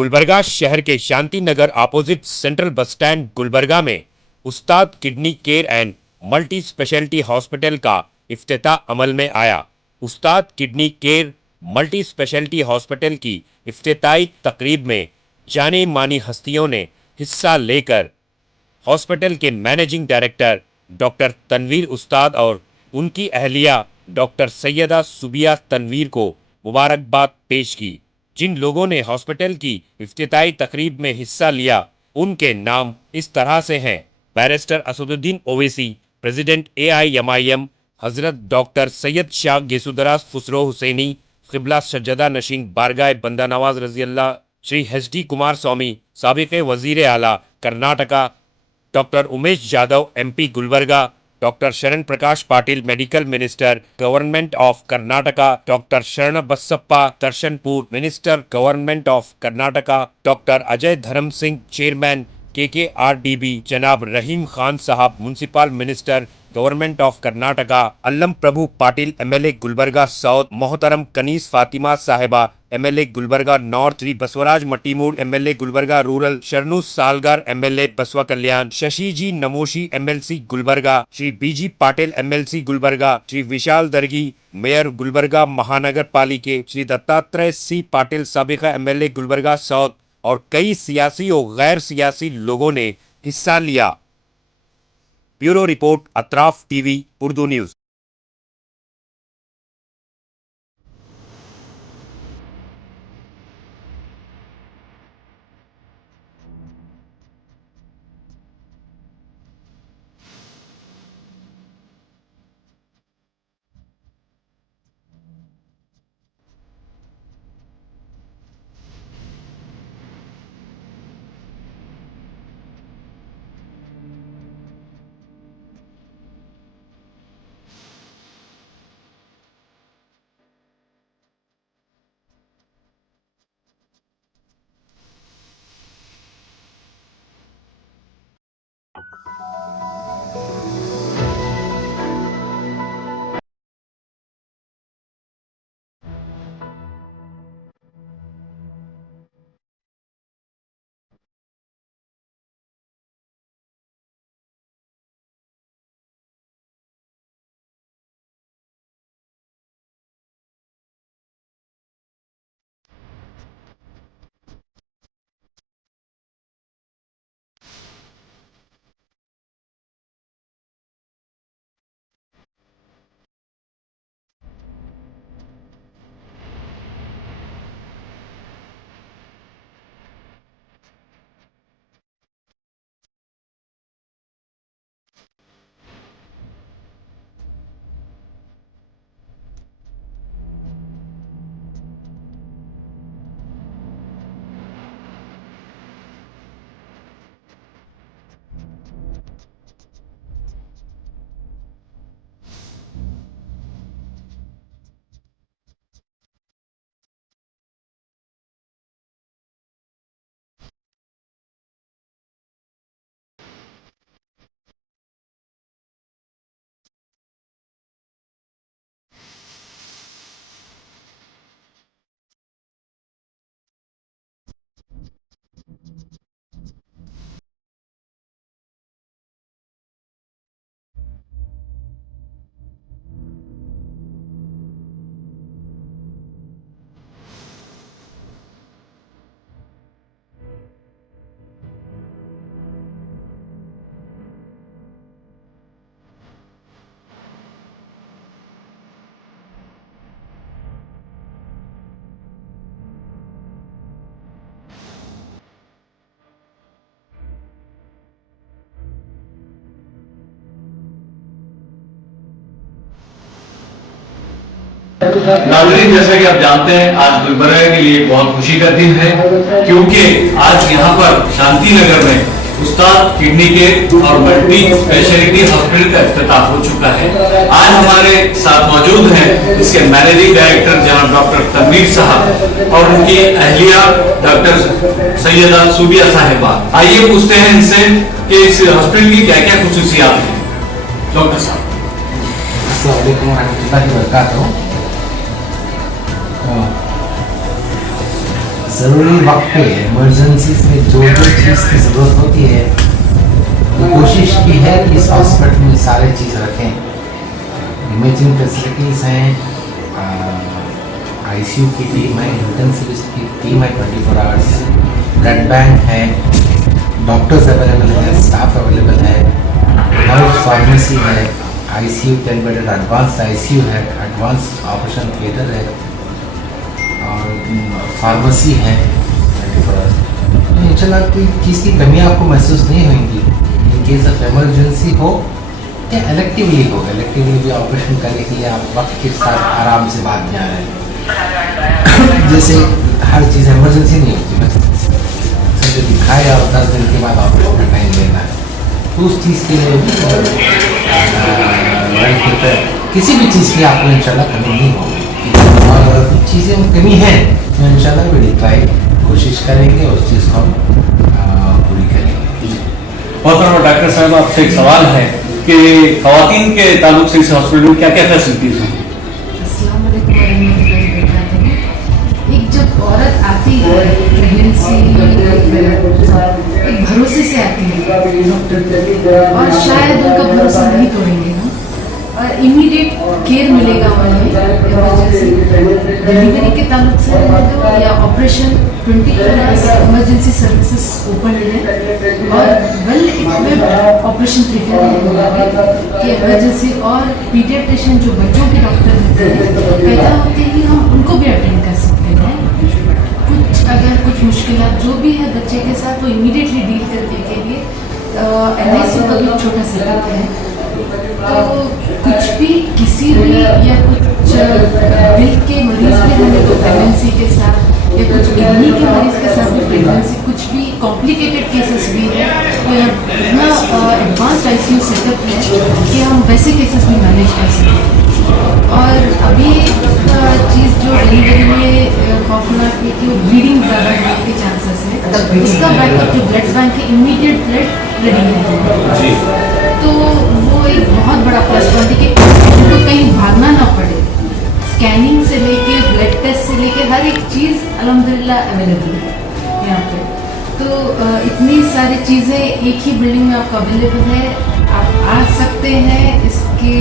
गुलबर्गा शहर के Shanti Nagar opposite central bus stand Gulbarga में Ustad kidney care and multi speciality hospital का इफ्तिताह अमल में आया। Ustad kidney care multi speciality hospital की इफ्तिताई तकरीब में जाने मानी हस्तियों ने हिस्सा लेकर हॉस्पिटल के मैनेजिंग डायरेक्टर डॉक्टर तनवीर उस्ताद और उनकी अहलिया डॉक्टर सैयदा सुबिया तनवीर को मुबारकबाद पेश की। जिन लोगों ने हॉस्पिटल की इफ्तिताई तकरीब में हिस्सा लिया उनके नाम इस तरह से हैं: barrister Asaduddin Owaisi, president AIMIM, हजरत डॉक्टर सैयद शाह गेसुदराज खुसरो हुसैनी, क़िबला सज्जदा नशीन बारगाह बंदा नवाज रजी अल्लाह, श्री HD कुमार स्वामी, साबिक़ वज़ीर आला Karnataka, doctor Umesh Yadav MP Gulbarga, doctor Sharan Prakash Patil medical minister government of Karnataka, doctor Sharan Basappa Darshanapur minister government of Karnataka, doctor Ajay Dharam Singh chairman KKRDB, जनाब रहीम खान साहब municipal minister government of Karnataka, Allam Prabhu Patil MLA Gulbarga south, मोहतरम कनीस फातिमा साहिबा MLA Gulbarga north, Shri Basavaraj Mattimud MLA Gulbarga rural, Sharanu Salagar MLA Basava Kalyan, Shashi G Namoshi MLC Gulbarga, Shri BG Patil MLC Gulbarga, Shri Vishal Dargi mayor Gulbarga Mahanagar Palike, Shri Dattatreya C Patil साबिका MLA Gulbarga south और कई सियासी और गैर सियासी लोगों ने हिस्सा लिया। Bureau report, Atraf TV Urdu news. नाज़रीन, जैसा कि आप जानते हैं, आज गुलबर्गा के लिए बहुत खुशी का दिन है, क्योंकि आज यहाँ पर शांति नगर में उस्ताद किडनी केयर और मल्टी स्पेशलिटी हॉस्पिटल का इफ्तिताह हो चुका है। आज हमारे साथ मौजूद हैं इसके मैनेजिंग डायरेक्टर जनाब डॉक्टर तनवीर साहब और उनकी अहलिया डॉक्टर सैयदा सुबिया साहिबा। आइए पूछते हैं इनसे कि इस हॉस्पिटल की क्या क्या खुसूसियात हैं। डॉक्टर साहब। अस्सलाम वालेकुम रहमतुल्लाहि व बरकातहू। ज़रूरी वक्त पे इमरजेंसीज में जो जो चीज़ की ज़रूरत होती है, कोशिश की है कि इस हॉस्पिटल में सारी चीज़ रखें। इमेजिंग फैसिलिटीज़ हैं, आईसीयू की टीम है, इंटेंसिविस्ट की टीम है 24 आवर्स, ब्लड बैंक है, डॉक्टर्स अवेलेबल हैं, स्टाफ अवेलेबल है, हाउस फार्मेसी है, आईसीयू 10 बेडेड एडवांस्ड आईसीयू है, एडवांस ऑपरेशन थिएटर है और फार्मेसी है 24 आवर्स। इंशाल्लाह कोई चीज़ की कमी आपको महसूस नहीं होगी। इन केस ऑफ इमरजेंसी हो या इलेक्टिवली हो, इलेक्टिवली भी ऑपरेशन करने के लिए आप वक्त के साथ आराम से बाद में आ रहे हैं। जैसे हर चीज़ इमरजेंसी नहीं होती, बस जो दिखाया और 10 दिन के बाद ऑपरेशन का टाइम लेना है, तो उस चीज़ के लिए किसी भी चीज़ की आपको इंशाल्लाह कमी नहीं होगी। और अगर कुछ चीज़ें में कमी है तो इंशाल्लाह विल ट्राई, कोशिश करेंगे उस चीज़ को हम पूरी करेंगे। मोहतरमा डॉक्टर साहब, आपसे एक सवाल है कि खवातीन के ताल्लुक से इस हॉस्पिटल में क्या क्या फैसिलिटीज हैं? अस्सलाम वालेकुम वरहमतुल्लाहि वबरकातुहू। एक जब औरत आती है प्रेगनेंसी, एक भरोसे से आती है डॉक्टर, और शायद उनका भरोसा नहीं तोड़ेंगे हम, और इमीडिएट केयर मिलेगा उन्हें। इमरजेंसी डिलीवरी के ताल्लुक से तो या operation 24 hours emergency services open है और वेल इक्विप्ड ऑपरेशन थिएटर है कि इमरजेंसी और पीडियाट्रिशियन जो बच्चों के डॉक्टर होते हैं पैदा होते ही हम उनको भी अटेंड कर सकते हैं। अगर कुछ मुश्किलात जो भी है बच्चे के साथ, तो इमीडिएटली डील करने के लिए NICU का भी छोटा सेटअप है। तो कुछ भी किसी भी या कुछ दिल के मरीज के हमें तो प्रेगनेंसी के साथ या कुछ किडनी के मरीज के साथ भी प्रेगनेंसी, कुछ भी कॉम्प्लिकेटेड केसेस भी है तो इतना एडवांस्ड ICU सेटअप है कि हम वैसे केसेस भी मैनेज कर सकते हैं। और अभी एक चीज़ जो डिलीवरी में खौफनाक है कि ब्लीडिंग ज़्यादा होने के चांसेस है, उसका बैकअप जो ब्लड बैंक है, इमीडिएट ब्लड रेडी है, तो वो एक बहुत बड़ा प्लस पॉइंट है कि उनको कहीं भागना ना पड़े। स्कैनिंग से लेके ब्लड टेस्ट से लेके हर एक चीज़ अल्हम्दुलिल्लाह अवेलेबल है यहाँ पे। तो इतनी सारी चीज़ें एक ही बिल्डिंग में आपको अवेलेबल है, आप आ सकते हैं, इसके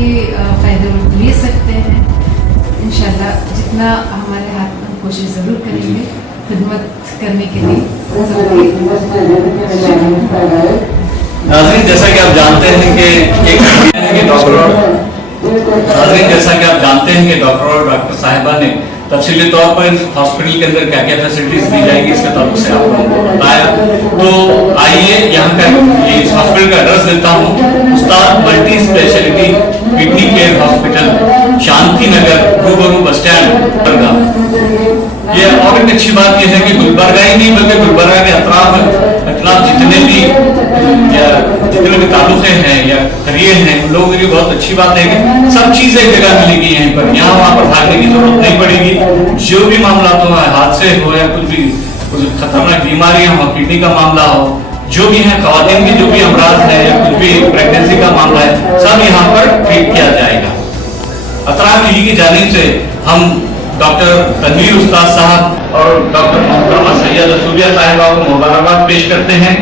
फ़ायदे ले सकते हैं। इंशाल्लाह जितना हमारे हाथ में, हम कोशिश ज़रूर करेंगे खिदमत करने के लिए। नाज़रीन, जैसा कि आप जानते हैं कि डॉक्टर और डॉक्टर साहिबा ने तफसीली तौर पर हॉस्पिटल के अंदर क्या क्या फैसिलिटीज दी जाएगी इसके ताल्लुक से आप लोगों को बताया। तो आइए यहाँ का इस हॉस्पिटल का एड्रेस देता हूँ। Ustad multi speciality kidney care hospital, Shanti Nagar, रूबरू बस स्टैंड, गुलबर्गा। ये और एक अच्छी बात यह है कि गुलबर्गा ही नहीं बल्कि गुलबर्गा के अतराफ जितने भी तालुके हैं या करियर हैं, उन लोगों के लिए बहुत अच्छी बात है कि सब चीजें एक जगह मिलेगी यहीं पर, यहाँ वहाँ पर भागने की जरूरत नहीं पड़ेगी। जो भी मामला तो हादसे हो या कुछ भी खतरनाक बीमारियां हो, किडनी का मामला हो, जो भी है, खवातीन की जो भी अमराज है या कुछ भी प्रेगनेंसी का मामला है, सब यहाँ पर ट्रीट किया जाएगा। अतराफ की जानिब से हम डॉक्टर तनवीर उस्ताद साहब और डॉक्टर मोहतरमा सैयद असूबिया साहिबा को मुबारकबाद पेश करते हैं।